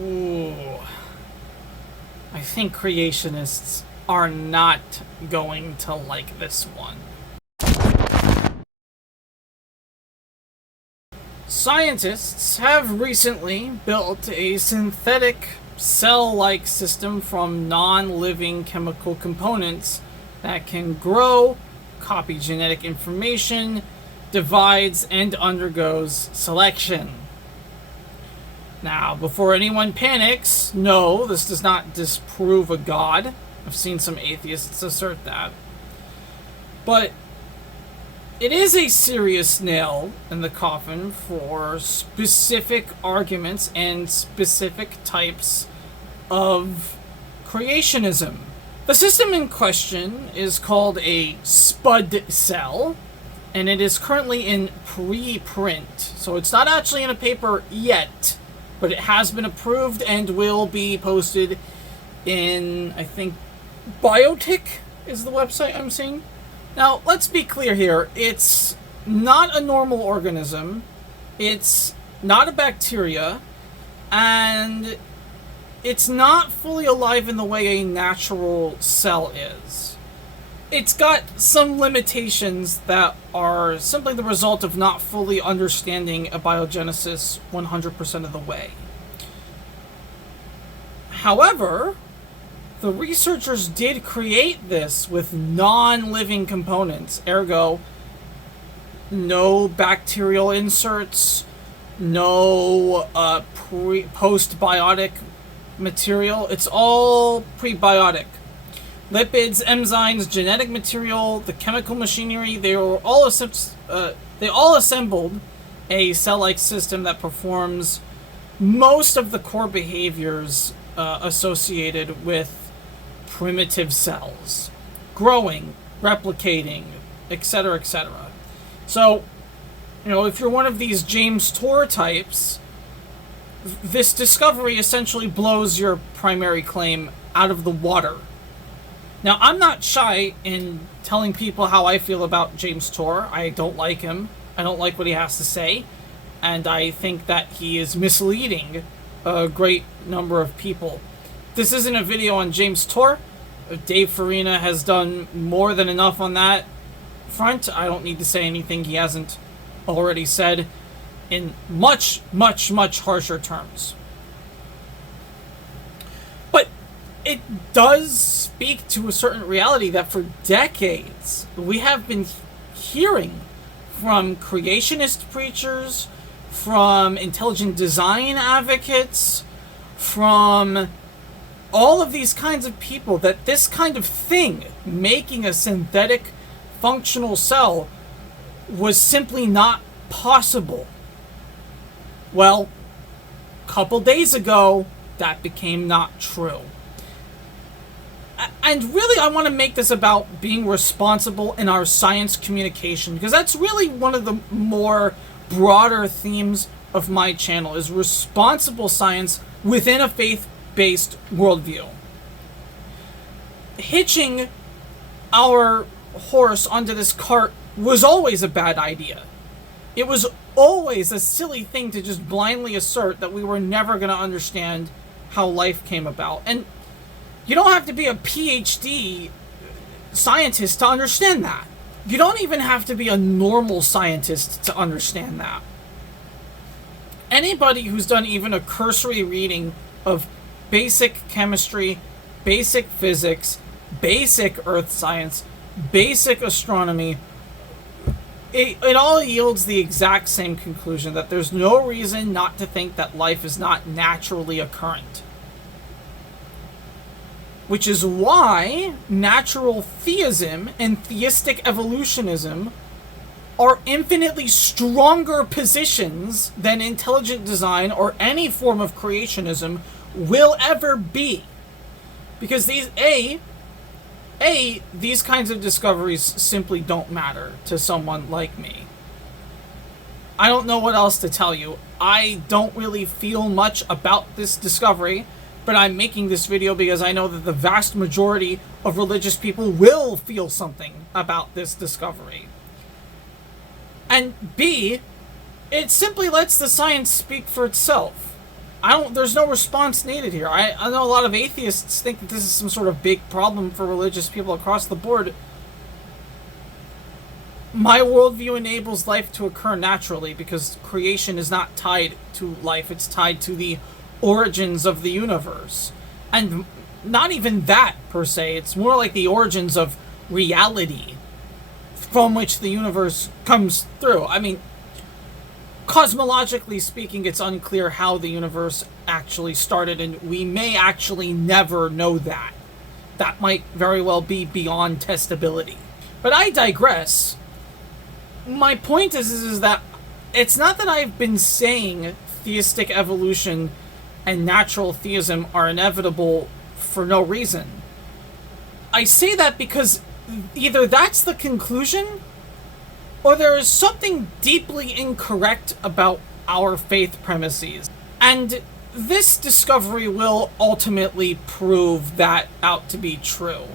Ooh. I think creationists are not going to like this one. Scientists have recently built a synthetic cell-like system from non-living chemical components that can grow, copy genetic information, divides, and undergoes selection. Now, before anyone panics, no, this does not disprove a god. I've seen some atheists assert that. But it is a serious nail in the coffin for specific arguments and specific types of creationism. The system in question is called a spud cell, and it is currently in preprint. So it's not actually in a paper yet, but it has been approved and will be posted in, I think, Biotic is the website I'm seeing. Now, let's be clear here. It's not a normal organism. It's not a bacteria. And it's not fully alive in the way a natural cell is. It's got some limitations that are simply the result of not fully understanding abiogenesis 100% of the way. However, the researchers did create this with non-living components, ergo, no bacterial inserts, no postbiotic material. It's all prebiotic. Lipids, enzymes, genetic material, the chemical machinery, they all assembled a cell-like system that performs most of the core behaviors associated with primitive cells. Growing, replicating, etc., etc. So, if you're one of these James Tour types, this discovery essentially blows your primary claim out of the water. Now, I'm not shy in telling people how I feel about James Tour. I don't like him. I don't like what he has to say. And I think that he is misleading a great number of people. This isn't a video on James Tour. Dave Farina has done more than enough on that front. I don't need to say anything he hasn't already said in much, much, much harsher terms. But it does speak to a certain reality that for decades we have been hearing from creationist preachers, from intelligent design advocates, from all of these kinds of people, that this kind of thing, making a synthetic functional cell, was simply not possible. Well, a couple days ago, that became not true. And really, I want to make this about being responsible in our science communication, because that's really one of the more broader themes of my channel, is responsible science within a faith-based worldview. Hitching our horse onto this cart was always a bad idea. It was always a silly thing to just blindly assert that we were never going to understand how life came about. And you don't have to be a PhD scientist to understand that. You don't even have to be a normal scientist to understand that. Anybody who's done even a cursory reading of basic chemistry, basic physics, basic earth science, basic astronomy, it all yields the exact same conclusion, that there's no reason not to think that life is not naturally occurrent. Which is why natural theism and theistic evolutionism are infinitely stronger positions than intelligent design or any form of creationism will ever be. Because these kinds of discoveries simply don't matter to someone like me. I don't know what else to tell you. I don't really feel much about this discovery, but I'm making this video because I know that the vast majority of religious people will feel something about this discovery. And B, it simply lets the science speak for itself. There's no response needed here. I know a lot of atheists think that this is some sort of big problem for religious people across the board. My worldview enables life to occur naturally because creation is not tied to life. It's tied to the origins of the universe. And not even that, per se. It's more like the origins of reality from which the universe comes through. I mean, cosmologically speaking, it's unclear how the universe actually started, and we may actually never know that. That might very well be beyond testability. But I digress. My point is that it's not that I've been saying theistic evolution and natural theism are inevitable for no reason. I say that because either that's the conclusion, or there is something deeply incorrect about our faith premises. And this discovery will ultimately prove that out to be true.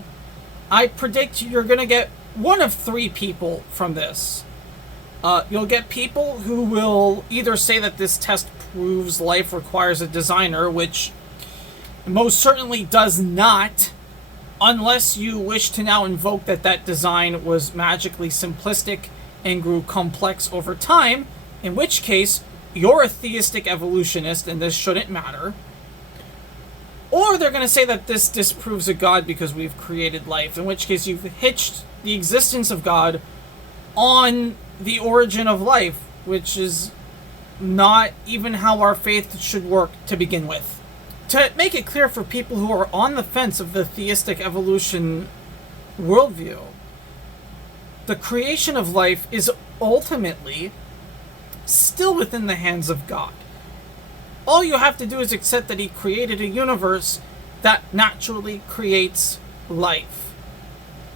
I predict you're going to get one of three people from this. You'll get people who will either say that this test proves life requires a designer, which most certainly does not, unless you wish to now invoke that design was magically simplistic and grew complex over time, in which case you're a theistic evolutionist and this shouldn't matter. Or they're going to say that this disproves a God because we've created life, in which case you've hitched the existence of God on the origin of life, which is not even how our faith should work to begin with. To make it clear for people who are on the fence of the theistic evolution worldview, the creation of life is ultimately still within the hands of God. All you have to do is accept that He created a universe that naturally creates life.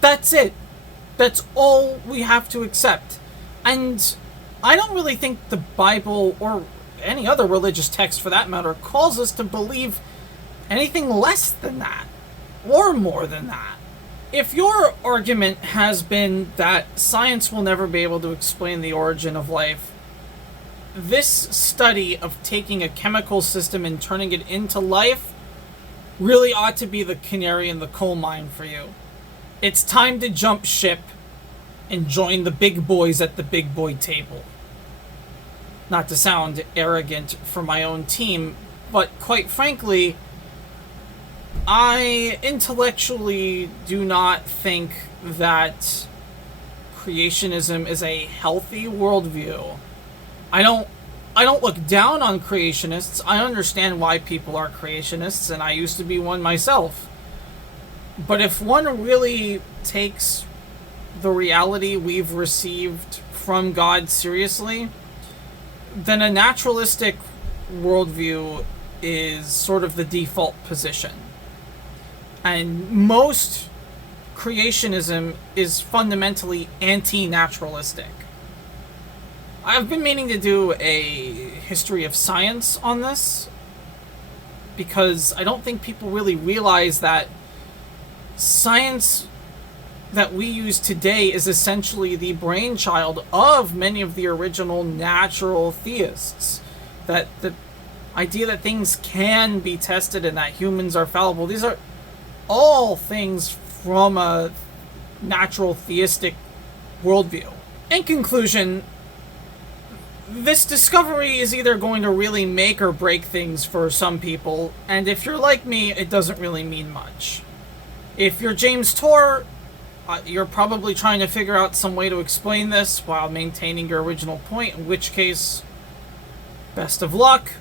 That's it. That's all we have to accept. And I don't really think the Bible, or any other religious text for that matter, calls us to believe anything less than that, or more than that. If your argument has been that science will never be able to explain the origin of life, this study of taking a chemical system and turning it into life really ought to be the canary in the coal mine for you. It's time to jump ship and join the big boys at the big boy table. Not to sound arrogant for my own team, but quite frankly, I intellectually do not think that creationism is a healthy worldview. I don't look down on creationists. I understand why people are creationists, and I used to be one myself. But if one really takes the reality we've received from God seriously, then a naturalistic worldview is sort of the default position. And most creationism is fundamentally anti-naturalistic. I've been meaning to do a history of science on this, because I don't think people really realize that science that we use today is essentially the brainchild of many of the original natural theists. That the idea that things can be tested and that humans are fallible, these are all things from a natural theistic worldview. In conclusion, this discovery is either going to really make or break things for some people, and if you're like me, it doesn't really mean much. If you're James Torr, you're probably trying to figure out some way to explain this while maintaining your original point, in which case, best of luck.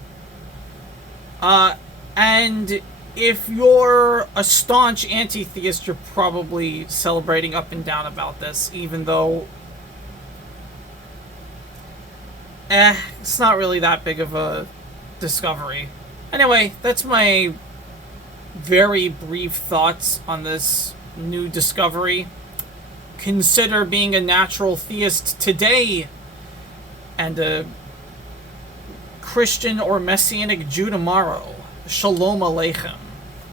And if you're a staunch anti-theist, you're probably celebrating up and down about this, even though it's not really that big of a discovery. Anyway, that's my very brief thoughts on this new discovery. Consider being a natural theist today and a Christian or Messianic Jew tomorrow. Shalom Aleichem.